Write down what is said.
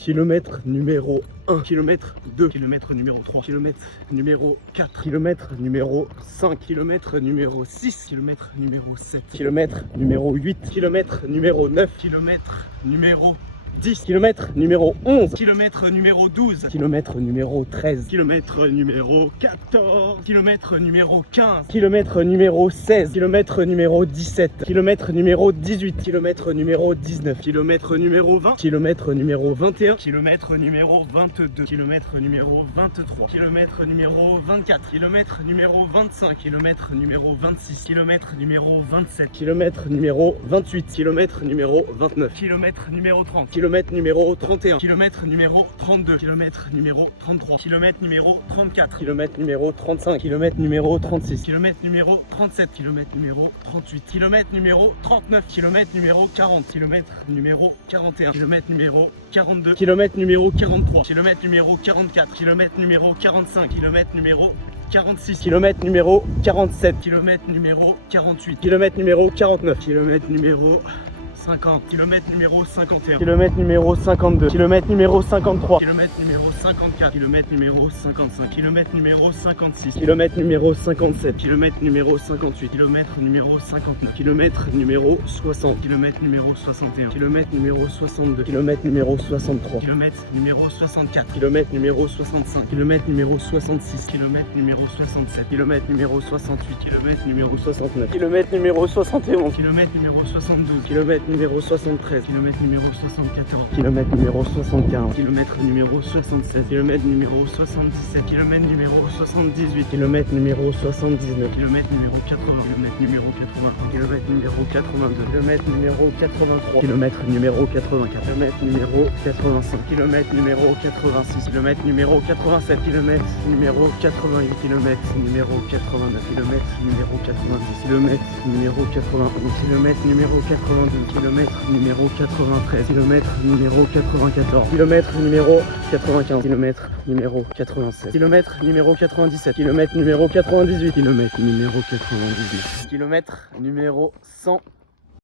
Kilomètre numéro 1, kilomètre 2, kilomètre numéro 3, kilomètre numéro 4, kilomètre numéro 5, kilomètre numéro 6, kilomètre numéro 7, kilomètre numéro 8, kilomètre numéro 9, kilomètre numéro 10, kilomètre numéro 11, kilomètre numéro 12, kilomètre numéro 13, kilomètre numéro 14, kilomètre numéro 15, kilomètre numéro 16, kilomètre numéro 17, kilomètre numéro 18, kilomètre numéro 19, kilomètre numéro 20, kilomètre numéro 21, kilomètre numéro 22, kilomètre numéro 23, kilomètre numéro 24, kilomètre numéro 25, kilomètre numéro 26, kilomètre numéro 27, kilomètre numéro 28, kilomètre numéro 29, kilomètre numéro 30, kilomètre numéro 31, kilomètre numéro 32, kilomètre numéro 33, kilomètre numéro 34, kilomètre numéro 35, kilomètre numéro 36, kilomètre numéro 37, kilomètre numéro 38, kilomètre numéro 39, kilomètre numéro 40, kilomètre numéro 41, kilomètre numéro 42, kilomètre numéro 43, kilomètre numéro 44, kilomètre numéro 45, kilomètre numéro 46, kilomètre numéro 47, kilomètre numéro 48, kilomètre numéro 49, kilomètre numéro 50, kilomètre numéro 51, kilomètre numéro 52, kilomètre numéro 53, kilomètre numéro 54, kilomètre numéro 55, kilomètre numéro 56, kilomètre numéro 57, kilomètre numéro 58, kilomètre numéro 59, kilomètre numéro 60, kilomètre numéro 61, kilomètre numéro 62, kilomètre numéro 63, kilomètre numéro 64, kilomètre numéro 65, kilomètre numéro 66, kilomètre numéro 67, kilomètre numéro 68, kilomètre numéro 69, kilomètre numéro 71, kilomètre numéro 72, kilomètre numéro 73, kilomètre numéro 74, kilomètre numéro 75, kilomètre numéro 76, kilomètre numéro 77, kilomètre numéro 78, kilomètre numéro 79, kilomètre numéro 80, kilomètre numéro 81, kilomètre numéro 82, kilomètre numéro 83, kilomètre numéro 84, kilomètre numéro 85, kilomètre numéro 86, kilomètre numéro 87, kilomètre numéro 88, kilomètre numéro 89, kilomètre numéro 90, kilomètre numéro 91, kilomètre numéro 92, kilomètre numéro 93, kilomètre numéro 94, kilomètre numéro 95, kilomètre numéro 87, kilomètre numéro 97, kilomètre numéro 98, kilomètre numéro 99, kilomètre numéro 100.